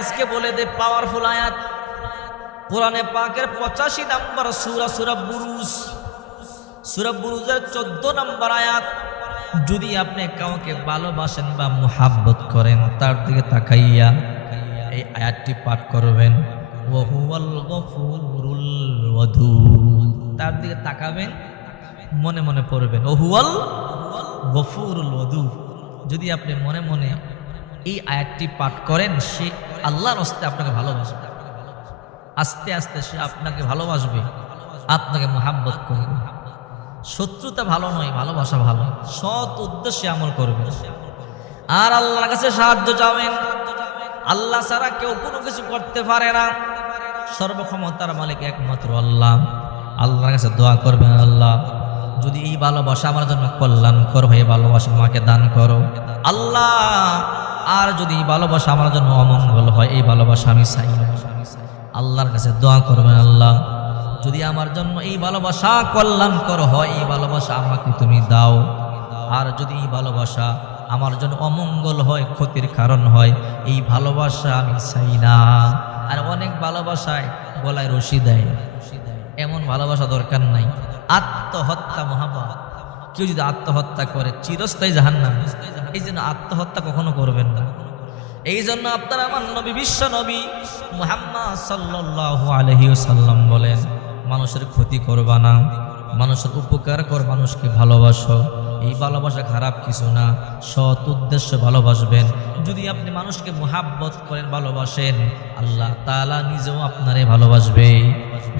আজকে বলে দে, পাওয়ারফুল আয়াত, কোরআনে পাকের 85 নম্বর সূরা, সূরা বুরুজ, সূরা বুরুজের 14 নম্বর আয়াত। যদি আপনি কাউকে ভালোবাসেন বা মুহাব্বত করেন, তার দিকে তাকাইয়া এই আয়াতটি পাঠ করবেন, ওয়া হুয়াল গফুরুল ওয়াদুদ। তার দিকে তাকাবেন, মনে মনে পড়বেন ওয়া হুয়াল গফুরুল ওয়াদুদ। যদি আপনি মনে মনে এই আয়াতটি পাঠ করেন, সে আল্লাহর হস্তে আপনাকে ভালোবাসবে। আস্তে আস্তে সে আপনাকে ভালোবাসবে, আপনাকে মুহাব্বত করবে। শত্রুতা ভালো নয়, ভালোবাসা ভালো। সৎ উদ্দেশ্যে আমল করবেন আর আল্লাহর কাছে সাহায্য চাবেন। আল্লাহ ছাড়া কেউ কোনো কিছু করতে পারে না। সর্বক্ষমতার মালিক একমাত্র আল্লাহ। আল্লাহর কাছে দোয়া করবেন, আল্লাহ যদি এই ভালোবাসা আমার জন্য কল্যাণকর হয়ে ভালোবাসা আমাকে দান করো আল্লাহ, আর যদি এই ভালোবাসা আমার জন্য অমঙ্গল হয়, এই ভালোবাসা আমি চাই না। আল্লাহর কাছে দোয়া করবেন, আল্লাহ যদি আমার জন্য এই ভালোবাসা কল্যাণকর হয়, এই ভালোবাসা আমাকে তুমি দাও, আর যদি এই ভালোবাসা আমার জন্য অমঙ্গল হয়, ক্ষতির কারণ হয়, এই ভালোবাসা আমি চাই না। আর অনেক ভালোবাসায় গলায় রশি দেয়, এমন ভালোবাসা দরকার নাই। আত্মহত্যা মহাপাপ। কেউ যদি আত্মহত্যা করে চিরস্থায়ী জাহান্নাম। এই জন্য আত্মহত্যা কখনো করবেন না। এই জন্য আপনারা আমার নবী, বিশ্ব নবী মুহাম্মদ সাল্লাল্লাহু আলাইহি ওয়াসাল্লাম বলেন, মানুষের ক্ষতি করবা না, মানুষের উপকার কর, মানুষকে ভালোবাসো। এই ভালোবাসা খারাপ কিছু না, সৎ উদ্দেশ্য ভালোবাসবেন। যদি আপনি মানুষকে মুহাব্বত করেন, ভালোবাসেন, আল্লাহ তাআলা নিজেও আপনারে ভালোবাসবে।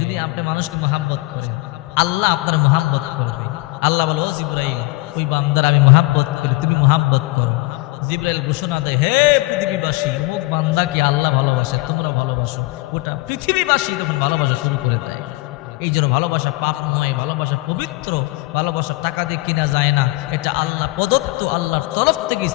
যদি আপনি মানুষকে মুহাব্বত করেন, আল্লাহ আপনার মুহাব্বত করবে। আল্লাহ বলে, ও জিবরাইল, ওই বান্দার আমি মুহাব্বত করি, তুমি মুহাব্বত করো। জিবরাইল ঘোষণা দেয়, হে পৃথিবীবাসী, অমুক বান্দাকে আল্লাহ ভালোবাসে, তোমরা ভালোবাসো। ওটা পৃথিবীবাসী তখন ভালোবাসা শুরু করে দেয়। এই জন্য ভালোবাসা পাপ নয়, ভালোবাসা পবিত্র। ভালোবাসা টাকা দিয়ে কিনা যায় না, এটা আল্লাহ প্রদত্ত, আল্লাহর তরফ থেকে